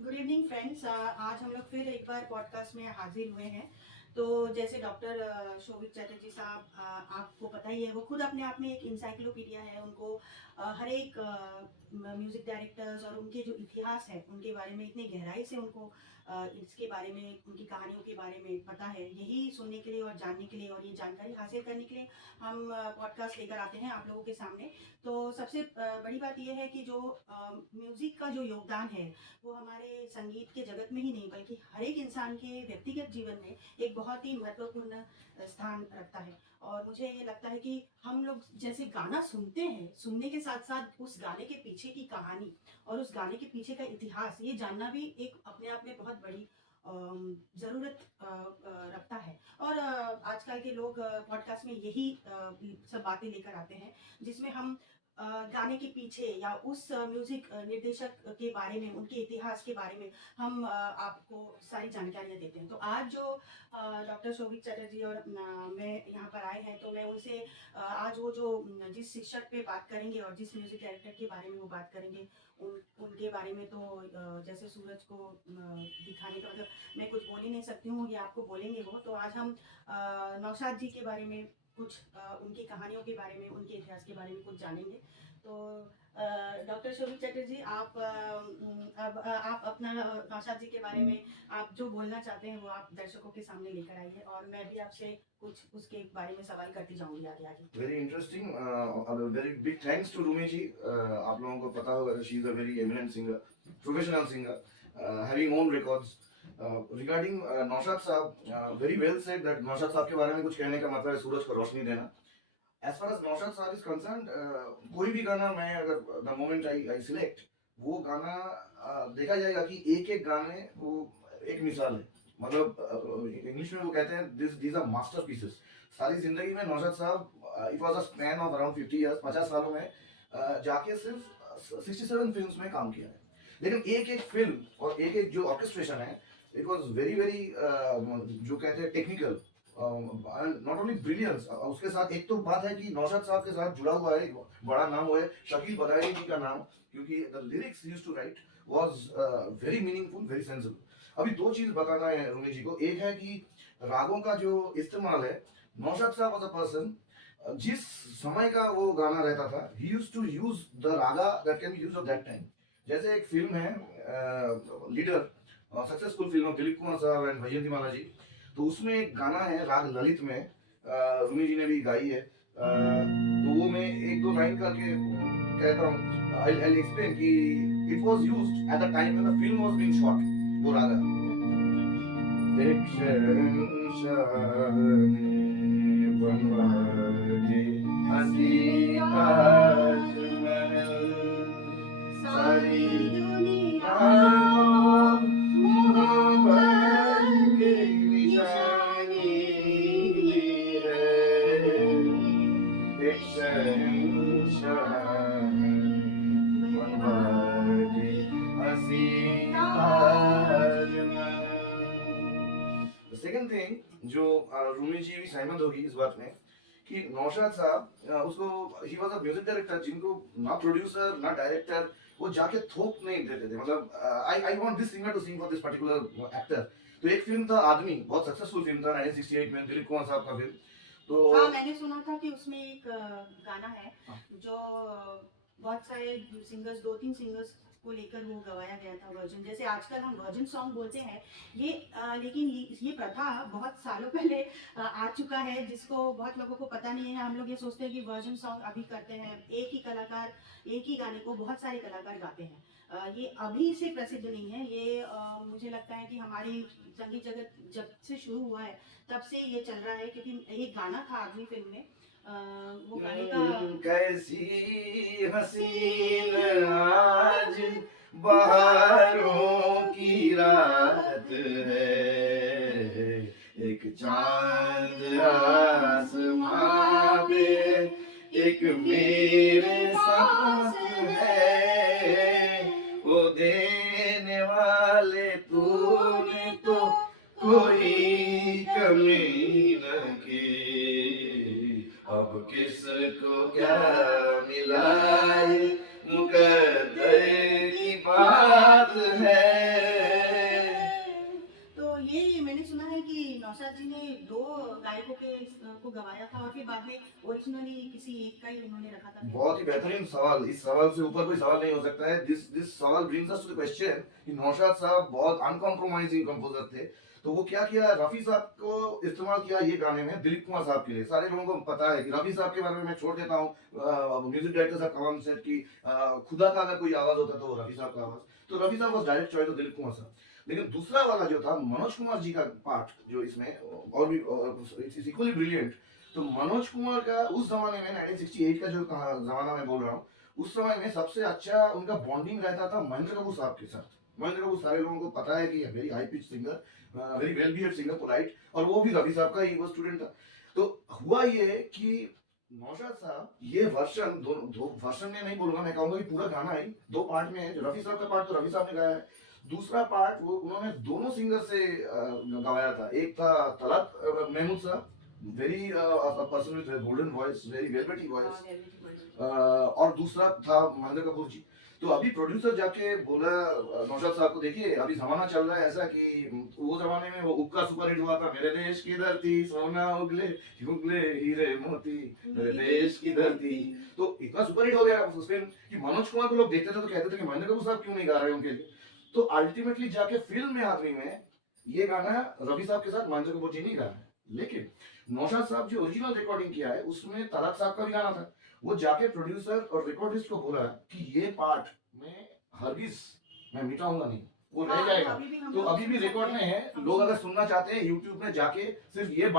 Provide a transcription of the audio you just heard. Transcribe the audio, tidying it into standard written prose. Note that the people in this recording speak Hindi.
Good evening friends. आज हम लोग फिर एक बार पॉडकास्ट में हाजिर हुए हैं। तो जैसे डॉक्टर शोभित चैटर्जी साहब, आपको पता ही है, वो खुद अपने आप में एक इंसाइक्लोपीडिया है। उनको हर एक म्यूजिक डायरेक्टर्स और उनके जो इतिहास है उनके बारे में इतनी गहराई से उनको इसके बारे में, उनकी कहानियों के बारे में पता है। यही सुनने के लिए और जानने के लिए और ये जानकारी हासिल करने के लिए हम पॉडकास्ट लेकर आते हैं आप लोगों के सामने। तो सबसे बड़ी बात यह है कि जो म्यूजिक का जो योगदान है वो हमारे संगीत के जगत में ही नहीं बल्कि हर एक इंसान के व्यक्तिगत जीवन में एक बहुत ही महत्वपूर्ण स्थान रखता है। और मुझे ये लगता है कि हम लोग जैसे गाना सुनते हैं, सुनने के साथ साथ उस गाने के पीछे की कहानी और उस गाने के पीछे का इतिहास ये जानना भी एक अपने आप में बहुत बड़ी ज़रूरत रखता है। और आजकल के लोग पॉडकास्ट में यही सब बातें लेकर आते हैं जिसमें हम गाने के पीछे या उस म्यूजिक निर्देशक के बारे में, उनके इतिहास के बारे में हम आपको सारी जानकारियाँ देते हैं। तो आज जो डॉक्टर शोभित चैटर्जी और मैं यहाँ पर आए हैं, तो मैं उनसे आज वो जो जिस शिक्षक पे बात करेंगे और जिस म्यूजिक डायरेक्टर के बारे में वो बात करेंगे, उनके बारे में तो जैसे सूरज को दिखाने का मतलब मैं कुछ बोल ही नहीं सकती हूँ, ये आपको बोलेंगे वो। तो आज हम नौशाद जी के बारे में कुछ उनकी कहानियों के बारे में, उनके इतिहास के बारे में कुछ जानेंगे। तो डॉक्टर शोभित चैटर्जी, आप अब आप अपना नौशाद जी के बारे में आप जो बोलना चाहते हैं वो आप दर्शकों के सामने लेकर आइए, और मैं भी आपसे कुछ उसके बारे में सवाल करती जाऊंगी आगे आगे। Very interesting, very big thanks to Rumi ji. आप लोगों को पता होगा, she is a very eminent singer, professional singer, having own records. Regarding Naushad sahab, very well said that Naushad sahab के बारे में कुछ कहने का मतलब है सूरज को रोशनी देना। एज फार एज नौशाद साहब इज कंसर्न, कोई भी गाना मैं अगर द मोमेंट आई सिलेक्ट वो गाना, देखा जाएगा कि एक एक गाने वो एक मिसाल है। मतलब इंग्लिश में वो कहते हैं this these are masterpieces. सारी जिंदगी में नौशाद साहब, it was a span of around 50 years, 50 सालों में जाके सिर्फ 67 फिल्म्स में काम किया है। लेकिन एक एक फिल्म और एक एक जो ऑर्केस्ट्रेशन है, इट वाज वेरी वेरी, जो कहते हैं टेक्निकल, नॉट ओनली ब्रिलियंस। उसके साथ एक तो बात है कि नौशाद साहब के साथ जुड़ा हुआ है बड़ा नाम, वो है शकील बदायूनी जी का नाम, क्योंकि the lyrics used to write was very meaningful, very sensible. अभी दो चीज बताना है रूमी जी को। एक है कि रागों का जो इस्तेमाल है, नौशाद साहब वाज अ पर्सन, जिस समय का वो गाना रहता था, he used to use the raga that can be used at that time. जैसे एक फिल्म है Leader, successful film of Dilip Kumar साहब एंड वैजयंती माला जी। तो उसमें एक गाना है राग ललित में, रूमी जी ने भी गाई है। तो वो मैं एक दो लाइन करके कहता हूँ, आई एक्सप्लेन कि it was used at the time when the film was being shot, वो रागा। एक शहंशाह ने बनवा के हंसी ताजमहल, सारी दुनिया को मोहब्बत की निशानी दी है। एक शहंशाह बनवा के हंसी ताजमहल। सेकंड थिंग जो रूमी जी भी सहमत होगी इस बात में कि नौशाद साहब, उसको he was a music director जिनको ना प्रोड्यूसर ना डायरेक्टर वो जाके थोप नहीं देते थे। मतलब I I want this singer to sing for this particular actor. तो एक फिल्म था आदमी, बहुत सक्सेसफुल फिल्म था 1968 में, दिलीप कुमार साहब का फिल्म। तो हाँ, मैंने सुना था कि उसमें एक गाना है जो बहुत सारे सिंगर्स, दो तीन सिंगर्स को लेकर वो गवाया गया था वर्जन। जैसे आजकल हम वर्जन सॉन्ग बोलते हैं ये, लेकिन ये प्रथा बहुत सालों पहले आ चुका है, जिसको बहुत लोगों को पता नहीं है। हम लोग ये सोचते हैं कि वर्जन सॉन्ग अभी करते हैं, एक ही कलाकार एक ही गाने को बहुत सारे कलाकार गाते हैं। ये अभी से प्रसिद्ध नहीं है, ये मुझे लगता है कि हमारी संगीत जगत जब से शुरू हुआ है तब से ये चल रहा है, क्योंकि एक गाना था आदमी फिल्म में, वो गाने का कैसी हसीन आज बहारों की रात है, एक चांद आसमां पे एक मेरे साथ है, वो देने वाले तूने तो कोई कमी न की, अब किसको क्या मिला है, मुकद्दर की बात है। नौशाद जी ने 2 गायकों को गवाया था और फिर बाद में ओरिजिनली किसी एक का ही उन्होंने रखा था। बहुत ही बेहतरीन सवाल। इस सवाल से ऊपर कोई सवाल नहीं हो सकता है। दिस सवाल brings us to the question कि नौशाद साहब बहुत अनकॉम्प्रोमाइजिंग कंपोजर थे। तो वो क्या किया, रफी साहब को इस्तेमाल किया ये गाने में दिलीप कुमार साहब के लिए। सारे लोगों को पता है कि रफी साहब के बारे में मैं छोड़ देता हूँ। म्यूजिक डायरेक्टर साहब कमाल सेट की खुदा का अगर कोई आवाज होता तो वो रफी साहब का आवाज। तो रफी साहब was direct choice of Dilip Kumar साहब। लेकिन दूसरा वाला जो था मनोज कुमार जी का पार्ट, जो इसमें और भी इट्स इक्वली ब्रिलियंट। तो मनोज कुमार का उस जमाने में 1968 का जो जमाना मैं बोल रहा हूँ, उस समय में सबसे अच्छा उनका बॉन्डिंग रहता था महेंद्र कपूर साहब के साथ। महेंद्र कपूर सारे लोगों को पता है कि very high pitch singer, very well behaved singer, polite, और वो भी रफी साहब का ही वो स्टूडेंट था। तो हुआ ये कि नौशाद साहब ये वर्षन दो वर्षन में नहीं बोलूंगा, मैं कहूंगा कि पूरा गाना ही 2 पार्ट में है। जो रफी साहब का पार्ट तो रफी साहब ने गाया है, दूसरा पार्ट वो उन्होंने दोनों सिंगर से गवाया था। एक था तलत महमूद साहब, very a person with a golden voice, very velvety voice, और दूसरा था महेंद्र कपूर जी। तो अभी प्रोड्यूसर जाके बोला नौशाद साहब को, देखिए अभी जमाना चल रहा है ऐसा कि वो जमाने में वो उक्का सुपर हिट हुआ था, मेरे देश की धरती सोना उगले उगले हीरे मोती मेरे देश की धरती। तो इतना सुपर हिट हो गया उस फिल्म कि मनोज कुमार को लोग देखते थे तो कहते थे कि महेंद्र कपूर साहब क्यों नहीं गा रहे उनके लिए। तो अल्टीमेटली जाके फिल्म में आदमी में ये गाना रफी साहब के साथ महेंद्र कपूर जी नहीं गा रहे। लेकिन नौशाद साहब जो ओरिजिनल रिकॉर्डिंग किया है उसमें तलत साहब का भी गाना था। वो जाके प्रोड्यूसर और रिकॉर्डिस्ट को बोला कि ये पार्ट में हरगिज मैं मिटाऊंगा नहीं, वो रह जाएगा। तो अभी भी रिकॉर्ड में है, लोग अगर सुनना चाहते हैं यूट्यूब में जाके सिर्फ ये